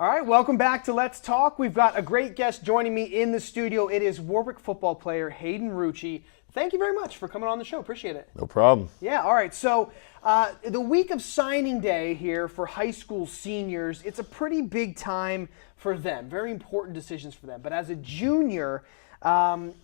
All right, welcome back to Let's Talk. We've got a great guest joining me in the studio. It is Warwick football player Hayden Rucci. Thank you very much for coming on the show. Appreciate it. No problem. Yeah, all right. So the week of signing day here for high school seniors, it's a pretty big time for them. Very important decisions for them. But as a junior,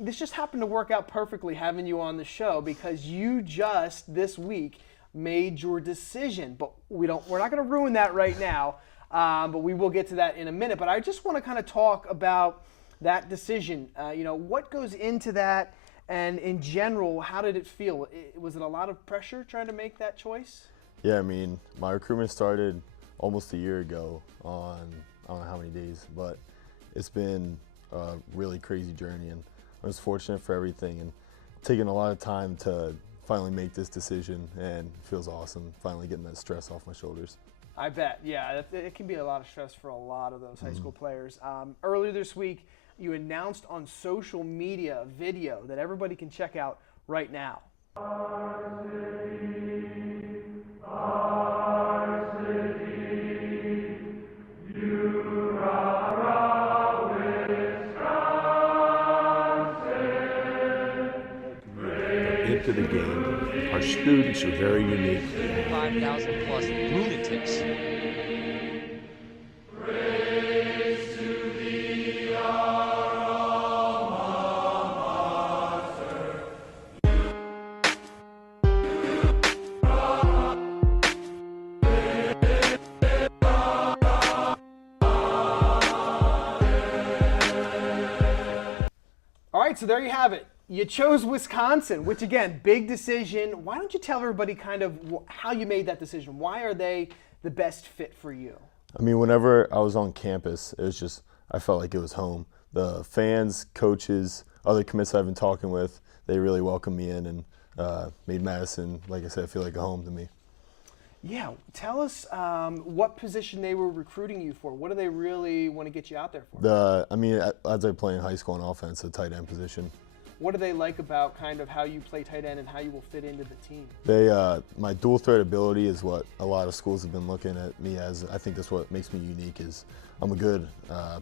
this just happened to work out perfectly having you on the show because you just this week made your decision. But we're not going to ruin that right now. But we will get to that in a minute. But I just want to kind of talk about that decision. What goes into that, and in general, how did it feel? Was it a lot of pressure trying to make that choice? Yeah, I mean, my recruitment started almost a year ago on, I don't know how many days, but it's been a really crazy journey, and I was fortunate for everything and taking a lot of time to finally make this decision, and it feels awesome finally getting that stress off my shoulders. I bet, yeah. It can be a lot of stress for a lot of those high school players. Earlier this week, you announced on social media a video that everybody can check out right now. Our city, you are our Wisconsin. Into the game. Our students are very unique. 5,000 plus lunatics. All right, so there you have it. You chose Wisconsin, which again, big decision. Why don't you tell everybody kind of how you made that decision? Why are they the best fit for you? I mean, whenever I was on campus, it was just, I felt like it was home. The fans, coaches, other commits I've been talking with, they really welcomed me in and made Madison, like I said, feel like a home to me. Yeah, tell us what position they were recruiting you for. What do they really want to get you out there for? As I play in high school on offense, the tight end position. What do they like about kind of how you play tight end and how you will fit into the team? My dual threat ability is what a lot of schools have been looking at me as. I think that's what makes me unique is I'm a good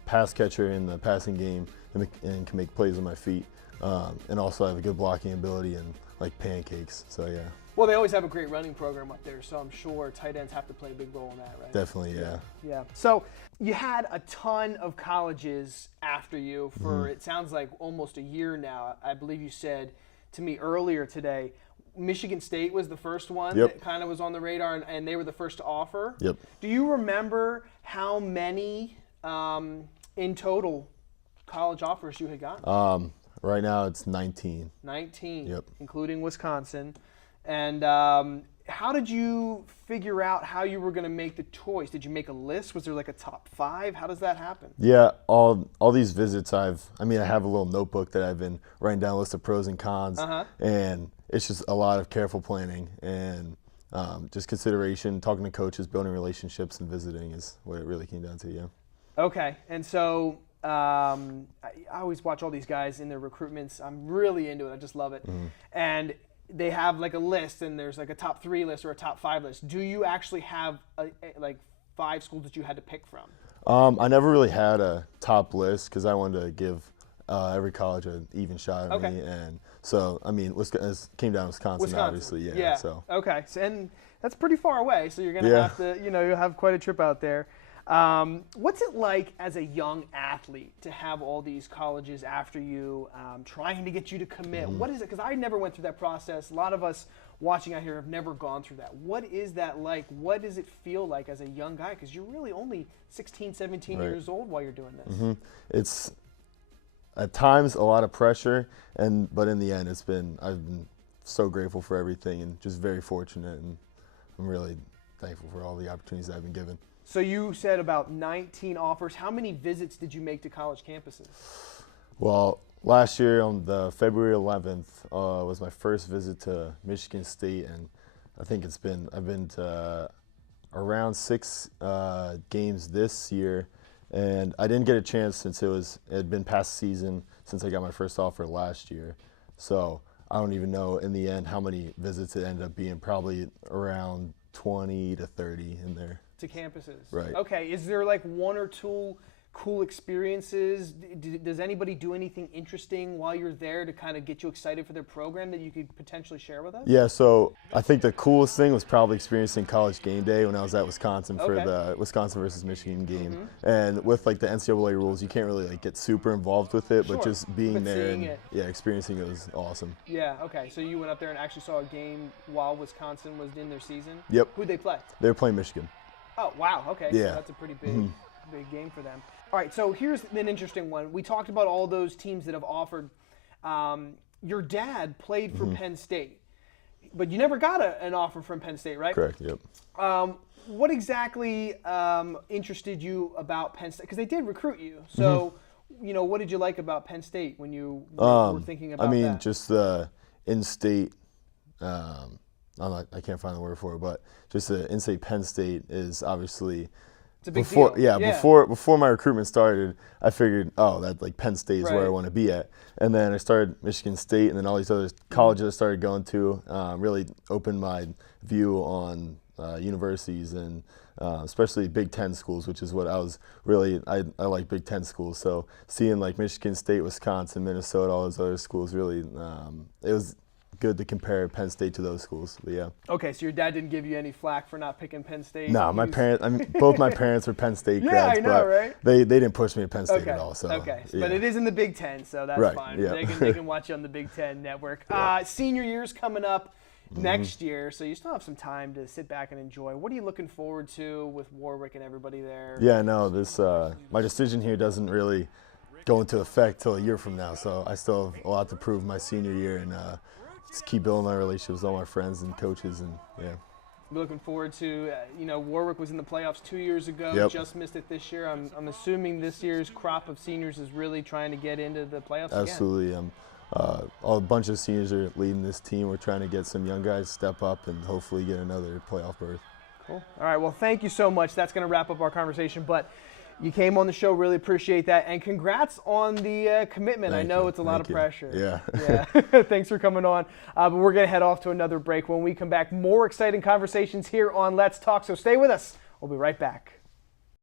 pass catcher in the passing game and can make plays with my feet. And also I have a good blocking ability and like pancakes, so yeah. Well, they always have a great running program up there, so I'm sure tight ends have to play a big role in that, right? Definitely, yeah. Yeah. So you had a ton of colleges after you for, it sounds like, almost a year now. I believe you said to me earlier today, Michigan State was the first one that kind of was on the radar, and they were the first to offer. Yep. Do you remember how many in total college offers you had gotten? Right now it's 19. 19, Yep. including Wisconsin. And how did you figure out how you were going to make the choice? Did you make a list? Was there like a top 5? How does that happen? Yeah, all these visits I have a little notebook that I've been writing down a list of pros and cons, and it's just a lot of careful planning and just consideration, talking to coaches, building relationships, and visiting is what it really came down to, yeah. Okay, and so I always watch all these guys in their recruitments. I'm really into it. I just love it. And they have like a list, and there's like a top 3 list or a top 5 list. Do you actually have like 5 schools that you had to pick from? I never really had a top list because I wanted to give every college an even shot at me, and so it came down to Wisconsin, obviously, yeah. So okay, so, and that's pretty far away, so you're gonna have to, you have quite a trip out there. What's it like as a young athlete to have all these colleges after you, trying to get you to commit? What is it? Because I never went through that process. A lot of us watching out here have never gone through that. What is that like? What does it feel like as a young guy? Because you're really only 16, 17 years old while you're doing this. It's at times a lot of pressure, but in the end, I've been so grateful for everything and just very fortunate, and I'm really thankful for all the opportunities that I've been given. So you said about 19 offers. How many visits did you make to college campuses? Well, last year on the February 11th was my first visit to Michigan State, and I think I've been to around 6 games this year, and I didn't get a chance since it had been past season since I got my first offer last year. So I don't even know in the end how many visits it ended up being, probably around 20 to 30 in there. to campuses. Right. Okay. Is there like one or two cool experiences? Does anybody do anything interesting while you're there to kind of get you excited for their program that you could potentially share with us? Yeah, so I think the coolest thing was probably experiencing college game day when I was at Wisconsin for Okay. the Wisconsin versus Michigan game. And with like the NCAA rules, you can't really like get super involved with it, Sure, but just being but there seeing and it. experiencing it was awesome. Yeah. Okay. So you went up there and actually saw a game while Wisconsin was in their season? Yep. Who'd they play? They were playing Michigan. Oh, wow. Okay. So Yeah. that's a pretty big game for them. All right. So here's an interesting one. We talked about all those teams that have offered. Your dad played for Penn State, but you never got an offer from Penn State, right? Correct, yep. What exactly interested you about Penn State? Because they did recruit you. So, what did you like about Penn State when you were thinking about that? Just the in-state, I can't find the word for it, but just the in-state Penn State is obviously It's a big before, deal. yeah, before my recruitment started, I figured, that like Penn State is where I Right. want to be at. And then I started Michigan State, and then all these other colleges I started going to really opened my view on universities and especially Big Ten schools, which is what I was really, I like Big Ten schools. So seeing like Michigan State, Wisconsin, Minnesota, all those other schools, really, it was good to compare Penn State to those schools. But yeah. Okay, so your dad didn't give you any flack for not picking Penn State? No, my parents. both my parents were Penn State Yeah, grads, I know, but right? they didn't push me to Penn State Okay. at all. So okay, yeah. but it is in the Big Ten, so that's Right, fine. yeah. They can watch you on the Big Ten network. Senior year's coming up next year, so you still have some time to sit back and enjoy. What are you looking forward to with Warwick and everybody there? Yeah, no, this my decision here doesn't really go into effect till a year from now. So I still have a lot to prove my senior year and just keep building my relationships with all my friends and coaches and yeah. We're looking forward to, Warwick was in the playoffs 2 years ago, Yep. just missed it this year. I'm assuming this year's crop of seniors is really trying to get into the playoffs again. Absolutely. A bunch of seniors are leading this team. We're trying to get some young guys step up and hopefully get another playoff berth. Cool. All right, well, thank you so much. That's going to wrap up our conversation, but you came on the show, really appreciate that, and congrats on the commitment. Thank I know you. it's a lot Thank of you. pressure. Yeah. Yeah. Thanks for coming on. But we're going to head off to another break. When we come back, more exciting conversations here on Let's Talk, so stay with us. We'll be right back.